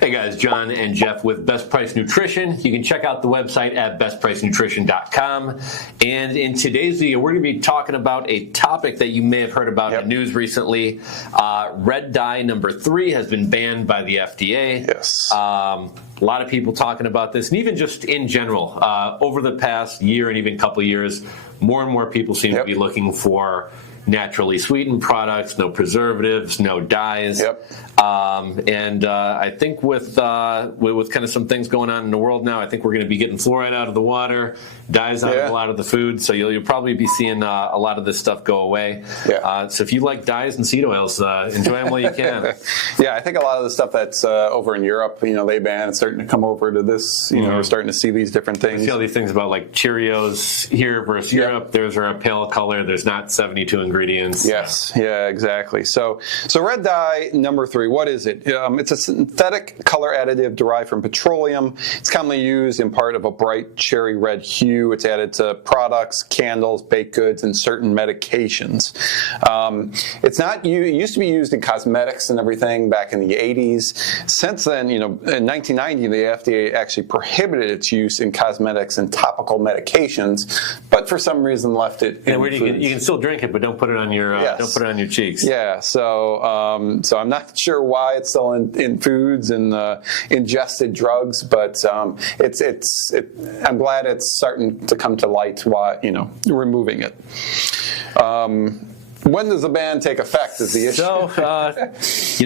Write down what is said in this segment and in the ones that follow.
Hey guys, John and Jeff with Best Price Nutrition. You can check out the website at BestPriceNutrition.com. And in today's video, we're going to be talking about a topic that you may have heard about in the news recently. Red dye number 3 has been banned by the FDA. Yes. A lot of people talking about this, and even just in general, over the past year and even couple of years, more and more people seem to be looking for naturally sweetened products, no preservatives, no dyes. I think with kind of some things going on in the world now, I think we're going to be getting fluoride out of the water, dyes out of a lot of the food. So you'll probably be seeing a lot of this stuff go away. So if you like dyes and seed oils, enjoy them while you can. I think a lot of the stuff that's over in Europe, they ban. It's starting to come over to this. We're starting to see these different things. I see all these things about like Cheerios here versus Europe. Theirs are a pale color. There's not 72 ingredients. Yes. Yeah. Exactly. So red dye number 3. What is it? It's a synthetic color additive derived from petroleum. It's commonly used in part of a bright cherry red hue. It's added to products, candles, baked goods, and certain medications. It used to be used in cosmetics and everything back in the 80s. Since then, in 1990, the FDA actually prohibited its use in cosmetics and topical medications, but for some reason left it in foods. You can still drink it, but don't put it on your don't put it on your cheeks. Yeah. So I'm not sure why it's still in foods and ingested drugs, but I'm glad it's starting to come to light why removing it. When does the ban take effect is the issue. So,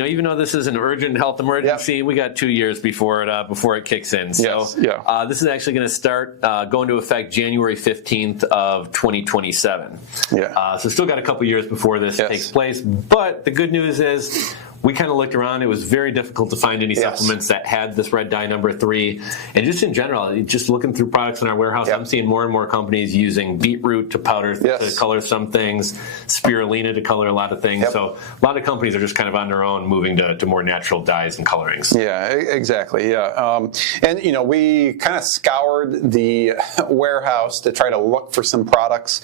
even though this is an urgent health emergency, we got 2 years before it kicks in. So this is actually going to start go into effect January 15th of 2027. So still got a couple years before this takes place. But the good news is we kind of looked around. It was very difficult to find any supplements that had this red dye number 3. And just in general, just looking through products in our warehouse, I'm seeing more and more companies using beetroot to powder to color some things, spirulina to color a lot of things. So a lot of companies are just kind of on their own moving to more natural dyes and colorings. Yeah, exactly. Yeah. And, we kind of scoured the warehouse to try to look for some products,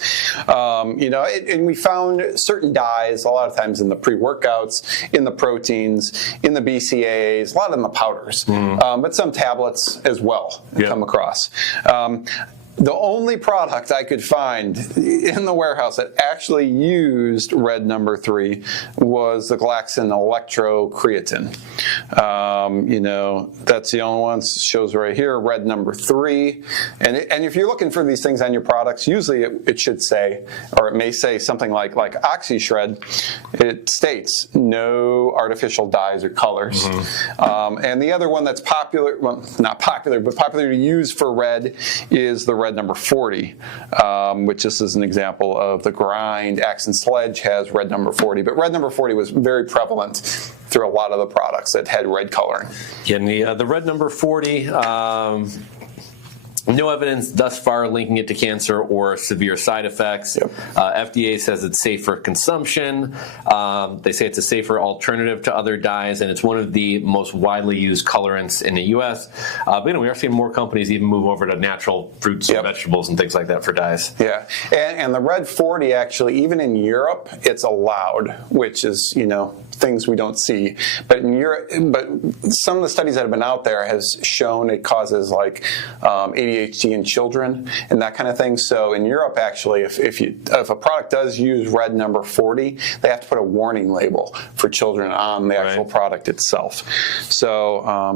and we found certain dyes a lot of times in the pre-workouts, in the proteins, in the BCAAs, a lot in the powders, but some tablets as well come across. The only product I could find in the warehouse that actually used red number 3 was the Glaxin electrocreatine. That's the only one. It shows right here, red number 3. And if you're looking for these things on your products, usually it should say, or it may say something like OxyShred. It states no artificial dyes or colors. And the other one that's popular, well, not popular, but popular to use for red is the red number 40, which this is an example of the Grind Axe and Sledge has red number 40. But red number 40 was very prevalent through a lot of the products that had red coloring. Yeah, and the red number 40, no evidence thus far linking it to cancer or severe side effects. FDA says it's safe for consumption. They say it's a safer alternative to other dyes, and it's one of the most widely used colorants in the U.S. But we are seeing more companies even move over to natural fruits and vegetables and things like that for dyes. Yeah, and the red 40 actually, even in Europe, it's allowed, which is, things we don't see. But in Europe, some of the studies that have been out there has shown it causes like ADHD in children and that kind of thing. So in Europe, actually, if a product does use red number 40, they have to put a warning label for children on the actual product itself. So I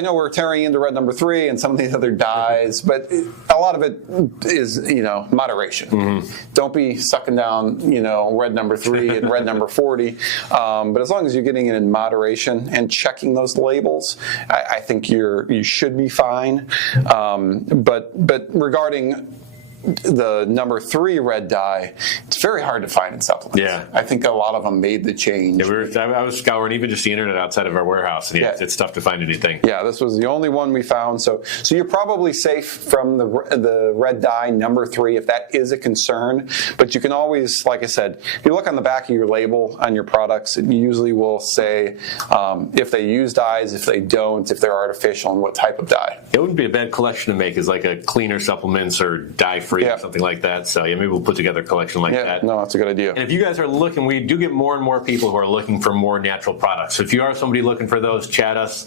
know we're tearing into red number 3 and some of these other dyes, but a lot of it is moderation. Don't be sucking down red number 3 and red number 40. But as long as you're getting it in moderation and checking those labels, I think you should be fine. But regarding the number 3 red dye, it's very hard to find in supplements. Yeah. I think a lot of them made the change. Yeah, I was scouring even just the internet outside of our warehouse, and it's tough to find anything. Yeah, this was the only one we found. So you're probably safe from the red dye number 3 if that is a concern. But you can always, like I said, if you look on the back of your label on your products, it usually will say if they use dyes, if they don't, if they're artificial, and what type of dye. It wouldn't be a bad collection to make, is like a cleaner supplements or dye-free free or something like that. So maybe we'll put together a collection like that. No, that's a good idea. And if you guys are looking, we do get more and more people who are looking for more natural products. So if you are somebody looking for those, chat us,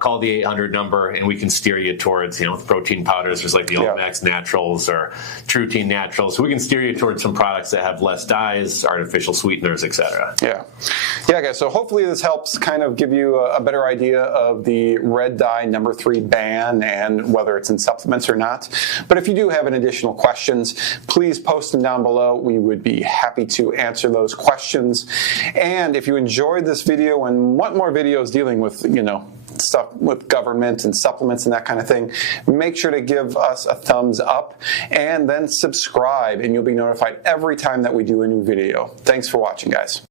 call the 800 number, and we can steer you towards, protein powders. There's like the Ultimax Naturals or True Teen Naturals. So we can steer you towards some products that have less dyes, artificial sweeteners, etc. Yeah, guys. So hopefully this helps kind of give you a better idea of the red dye number 3 ban and whether it's in supplements or not. But if you do have any additional questions, please post them down below. We would be happy to answer those questions. And if you enjoyed this video and want more videos dealing with, stuff with government and supplements and that kind of thing, make sure to give us a thumbs up and then subscribe, and you'll be notified every time that we do a new video. Thanks for watching, guys.